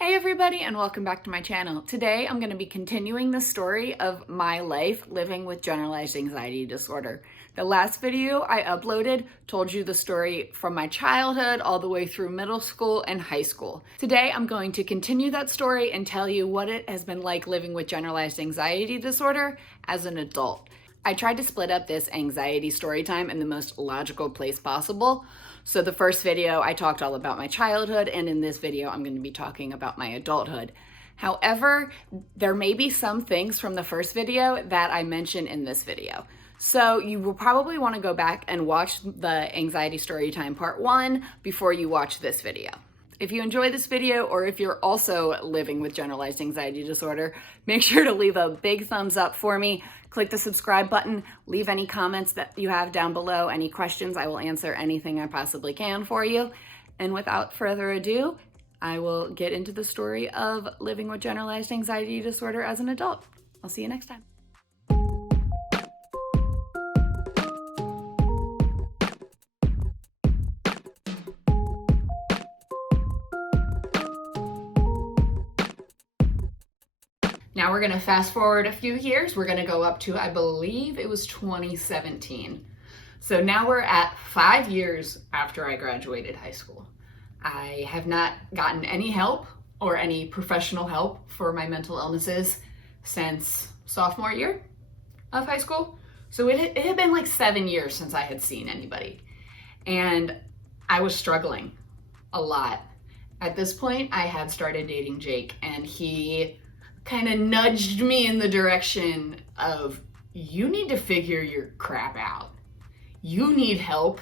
Hey everybody, and welcome back to my channel. Today I'm going to be continuing the story of my life living with generalized anxiety disorder. The last video I uploaded told you the story from my childhood all the way through middle school and high school. Today I'm going to continue that story and tell you what it has been like living with generalized anxiety disorder as an adult. I tried to split up this anxiety story time in the most logical place possible. So the first video I talked all about my childhood, and in this video I'm going to be talking about my adulthood. However, there may be some things from the first video that I mention in this video. So you will probably want to go back and watch the anxiety story time part 1 before you watch this video. If you enjoy this video, or if you're also living with generalized anxiety disorder, make sure to leave a big thumbs up for me. Click the subscribe button, leave any comments that you have down below, any questions. I will answer anything I possibly can for you. And without further ado, I will get into the story of living with generalized anxiety disorder as an adult. I'll see you next time. Now we're gonna fast forward a few years. We're gonna go up to, I believe it was 2017. So now we're at 5 years after I graduated high school. I have not gotten any help or any professional help for my mental illnesses since sophomore year of high school. So it had been like 7 years since I had seen anybody. And I was struggling a lot. At this point, I had started dating Jake, and he kind of nudged me in the direction of, you need to figure your crap out. You need help.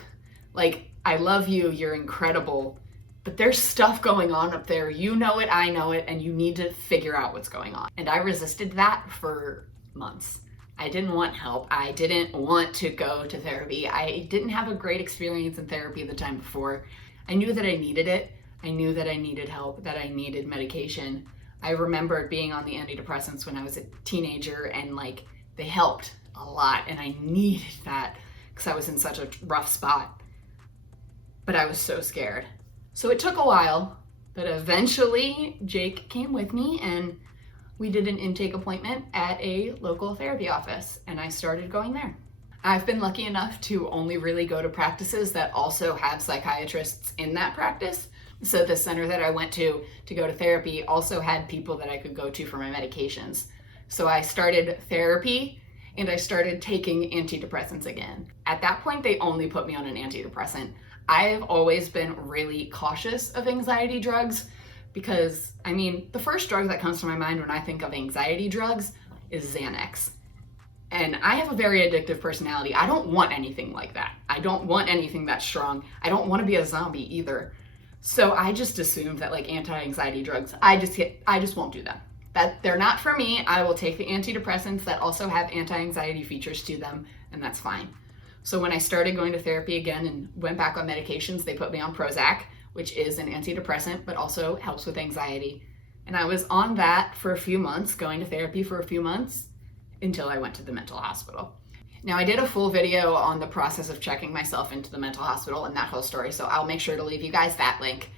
Like, I love you, you're incredible, but there's stuff going on up there. You know it, I know it, and you need to figure out what's going on. And I resisted that for months. I didn't want help. I didn't want to go to therapy. I didn't have a great experience in therapy the time before. I knew that I needed it. I knew that I needed help, that I needed medication. I remembered being on the antidepressants when I was a teenager, and like, they helped a lot, and I needed that because I was in such a rough spot. But I was so scared. So it took a while, but eventually Jake came with me and we did an intake appointment at a local therapy office, and I started going there. I've been lucky enough to only really go to practices that also have psychiatrists in that practice. So the center that I went to go to therapy also had people that I could go to for my medications. So I started therapy and I started taking antidepressants again. At that point, they only put me on an antidepressant. I've always been really cautious of anxiety drugs because, I mean, the first drug that comes to my mind when I think of anxiety drugs is Xanax. And I have a very addictive personality. I don't want anything like that. I don't want anything that strong. I don't want to be a zombie either. So I just assumed that like anti-anxiety drugs, I just won't do them. That they're not for me. I will take the antidepressants that also have anti-anxiety features to them, and that's fine. So when I started going to therapy again and went back on medications, they put me on Prozac, which is an antidepressant, but also helps with anxiety. And I was on that for a few months, going to therapy for a few months, until I went to the mental hospital. Now, I did a full video on the process of checking myself into the mental hospital and that whole story, so I'll make sure to leave you guys that link.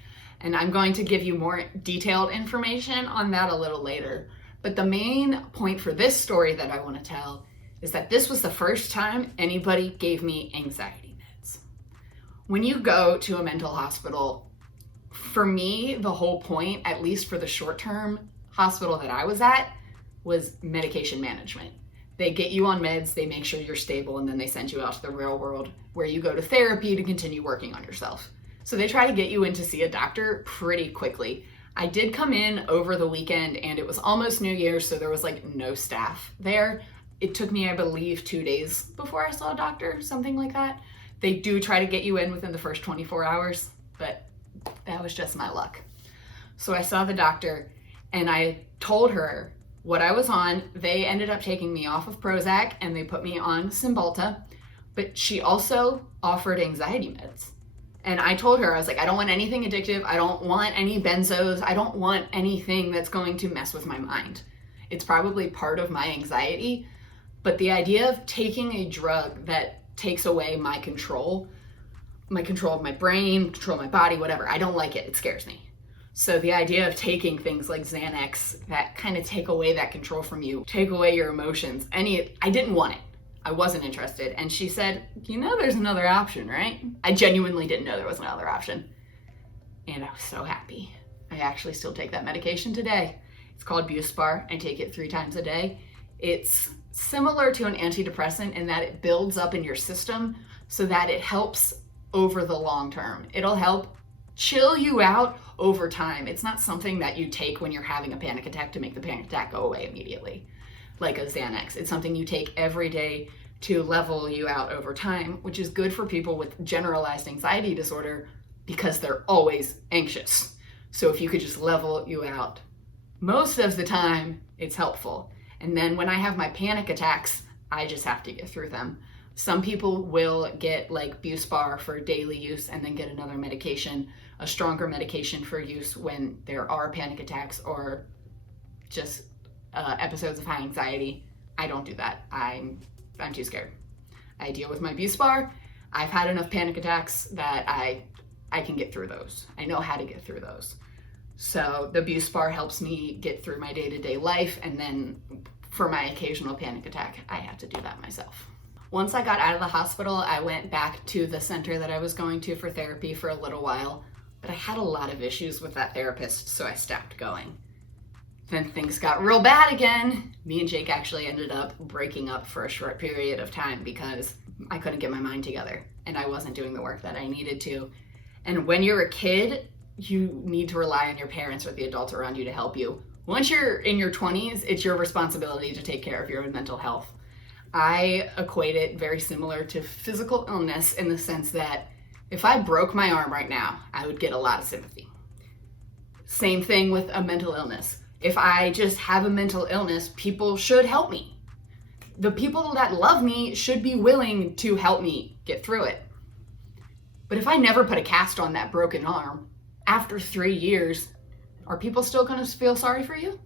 And I'm going to give you more detailed information on that a little later. But the main point for this story that I want to tell is that this was the first time anybody gave me anxiety meds. When you go to a mental hospital, for me, the whole point, at least for the short-term hospital that I was at, was medication management. They get you on meds, they make sure you're stable, and then they send you out to the real world where you go to therapy to continue working on yourself. So they try to get you in to see a doctor pretty quickly. I did come in over the weekend, and it was almost New Year's, so there was like no staff there. It took me, I believe, 2 days before I saw a doctor, something like that. They do try to get you in within the first 24 hours, but that was just my luck. So I saw the doctor, and I told her what I was on. They ended up taking me off of Prozac and they put me on Cymbalta, but she also offered anxiety meds. And I told her, I was like, I don't want anything addictive. I don't want any benzos. I don't want anything that's going to mess with my mind. It's probably part of my anxiety, but the idea of taking a drug that takes away my control of my brain, control of my body, whatever, I don't like it. It scares me. So the idea of taking things like Xanax that kind of take away that control from you, take away your emotions, I didn't want it. I wasn't interested. And she said, there's another option, right? I genuinely didn't know there was another option. And I was so happy. I actually still take that medication today. It's called Buspar. I take it 3 times a day. It's similar to an antidepressant in that it builds up in your system so that it helps over the long term. It'll help chill you out over time. It's not something that you take when you're having a panic attack to make the panic attack go away immediately, like a Xanax. It's something you take every day to level you out over time, which is good for people with generalized anxiety disorder because they're always anxious. So if you could just level you out most of the time, it's helpful. And then when I have my panic attacks, I just have to get through them. Some people will get like Buspar for daily use and then get another medication, a stronger medication for use when there are panic attacks or just episodes of high anxiety. I don't do that. I'm too scared. I deal with my Buspar. I've had enough panic attacks that I can get through those. I know how to get through those. So the Buspar helps me get through my day-to-day life, and then for my occasional panic attack, I have to do that myself. Once I got out of the hospital, I went back to the center that I was going to for therapy for a little while, but I had a lot of issues with that therapist, so I stopped going. Then things got real bad again. Me and Jake actually ended up breaking up for a short period of time because I couldn't get my mind together and I wasn't doing the work that I needed to. And when you're a kid, you need to rely on your parents or the adults around you to help you. Once you're in your 20s, it's your responsibility to take care of your own mental health. I equate it very similar to physical illness in the sense that if I broke my arm right now, I would get a lot of sympathy. Same thing with a mental illness. If I just have a mental illness, people should help me. The people that love me should be willing to help me get through it. But if I never put a cast on that broken arm, after 3 years, are people still going to feel sorry for you?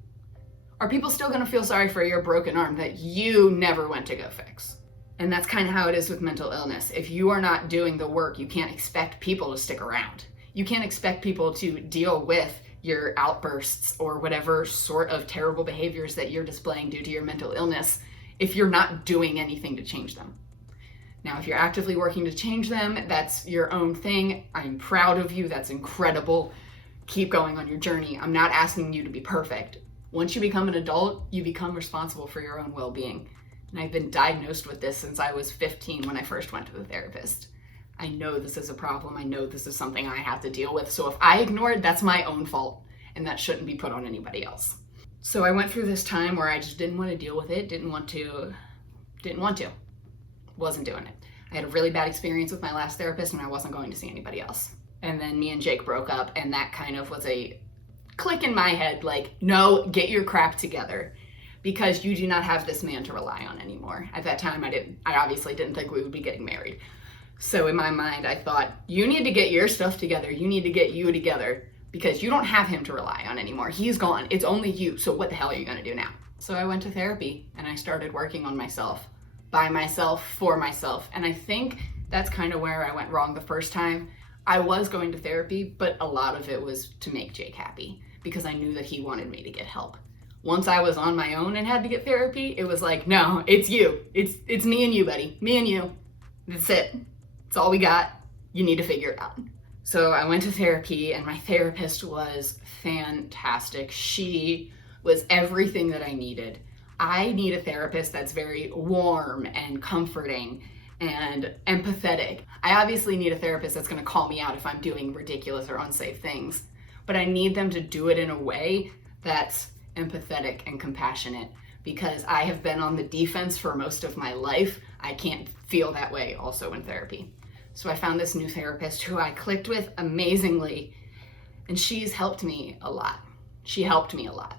Are people still going to feel sorry for your broken arm that you never went to go fix? And that's kind of how it is with mental illness. If you are not doing the work, you can't expect people to stick around. You can't expect people to deal with your outbursts or whatever sort of terrible behaviors that you're displaying due to your mental illness if you're not doing anything to change them. Now, if you're actively working to change them, that's your own thing. I'm proud of you. That's incredible. Keep going on your journey. I'm not asking you to be perfect. Once you become an adult, you become responsible for your own well-being. And I've been diagnosed with this since I was 15 when I first went to the therapist. I know this is a problem. I know this is something I have to deal with. So if I ignore it, that's my own fault. And that shouldn't be put on anybody else. So I went through this time where I just didn't want to deal with it. Didn't want to. Wasn't doing it. I had a really bad experience with my last therapist and I wasn't going to see anybody else. And then me and Jake broke up and that kind of was a click in my head, like, no, get your crap together because you do not have this man to rely on anymore. At that time, I obviously didn't think we would be getting married. So in my mind, I thought, you need to get your stuff together. You need to get you together because you don't have him to rely on anymore. He's gone. It's only you. So what the hell are you going to do now? So I went to therapy and I started working on myself, by myself, for myself. And I think that's kind of where I went wrong the first time. I was going to therapy, but a lot of it was to make Jake happy because I knew that he wanted me to get help. Once I was on my own and had to get therapy, it was like, no, it's you. It's me and you, buddy. Me and you. That's it. It's all we got. You need to figure it out. So I went to therapy and my therapist was fantastic. She was everything that I needed. I need a therapist that's very warm and comforting and empathetic. I obviously need a therapist that's going to call me out if I'm doing ridiculous or unsafe things, but I need them to do it in a way that's empathetic and compassionate because I have been on the defense for most of my life. I can't feel that way also in therapy. So I found this new therapist who I clicked with amazingly, and she's helped me a lot. She helped me a lot.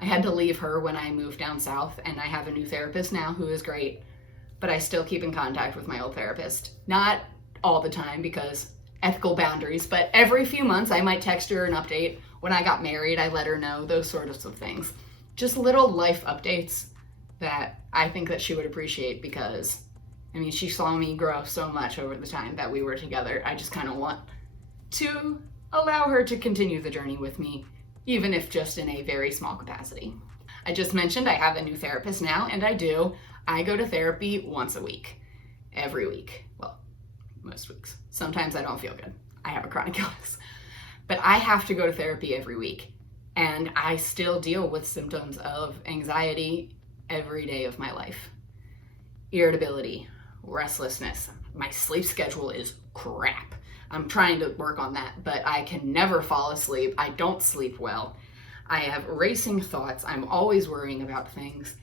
I had to leave her when I moved down south, and I have a new therapist now who is great, but I still keep in contact with my old therapist. Not all the time because ethical boundaries, but every few months I might text her an update. When I got married, I let her know, those sorts of things. Just little life updates that I think that she would appreciate because, I mean, she saw me grow so much over the time that we were together. I just kind of want to allow her to continue the journey with me, even if just in a very small capacity. I just mentioned I have a new therapist now, and I do. I go to therapy once a week, every week. Well, most weeks. Sometimes I don't feel good. I have a chronic illness. But I have to go to therapy every week, and I still deal with symptoms of anxiety every day of my life. Irritability, restlessness. My sleep schedule is crap. I'm trying to work on that, but I can never fall asleep. I don't sleep well. I have racing thoughts. I'm always worrying about things.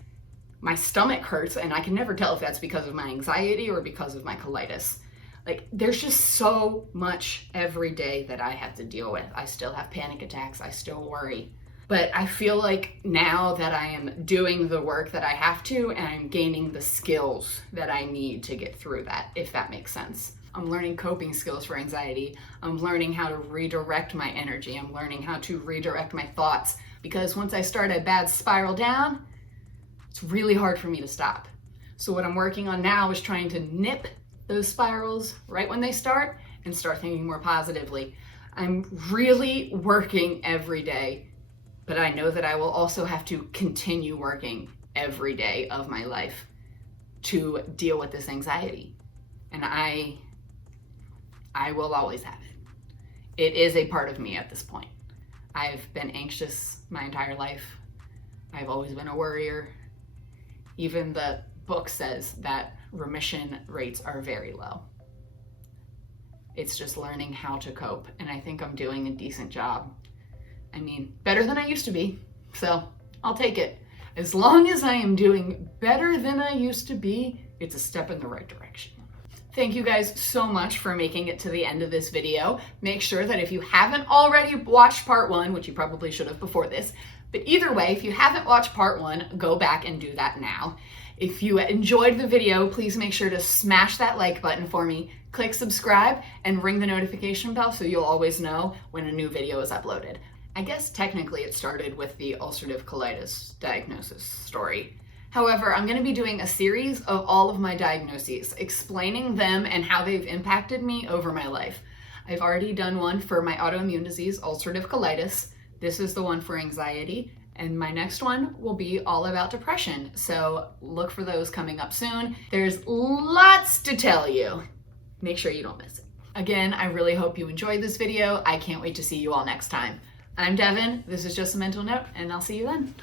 My stomach hurts, and I can never tell if that's because of my anxiety or because of my colitis. Like, there's just so much every day that I have to deal with. I still have panic attacks. I still worry. But I feel like now that I am doing the work that I have to, and I'm gaining the skills that I need to get through that, if that makes sense. I'm learning coping skills for anxiety. I'm learning how to redirect my energy. I'm learning how to redirect my thoughts. Because once I start a bad spiral down, it's really hard for me to stop. So what I'm working on now is trying to nip those spirals right when they start and start thinking more positively. I'm really working every day, but I know that I will also have to continue working every day of my life to deal with this anxiety. And I will always have it. It is a part of me at this point. I've been anxious my entire life. I've always been a worrier. Even the book says that remission rates are very low. It's just learning how to cope, and I think I'm doing a decent job. I mean, better than I used to be, so I'll take it. As long as I am doing better than I used to be, it's a step in the right direction. Thank you guys so much for making it to the end of this video. Make sure that if you haven't already watched part 1, which you probably should have before this, but either way, if you haven't watched part 1, go back and do that now. If you enjoyed the video, please make sure to smash that like button for me, click subscribe, and ring the notification bell so you'll always know when a new video is uploaded. I guess technically it started with the ulcerative colitis diagnosis story. However, I'm going to be doing a series of all of my diagnoses, explaining them and how they've impacted me over my life. I've already done one for my autoimmune disease, ulcerative colitis. This is the one for anxiety, and my next one will be all about depression. So look for those coming up soon. There's lots to tell you. Make sure you don't miss it. Again, I really hope you enjoyed this video. I can't wait to see you all next time. I'm Devin, this is Just a Mental Note, and I'll see you then.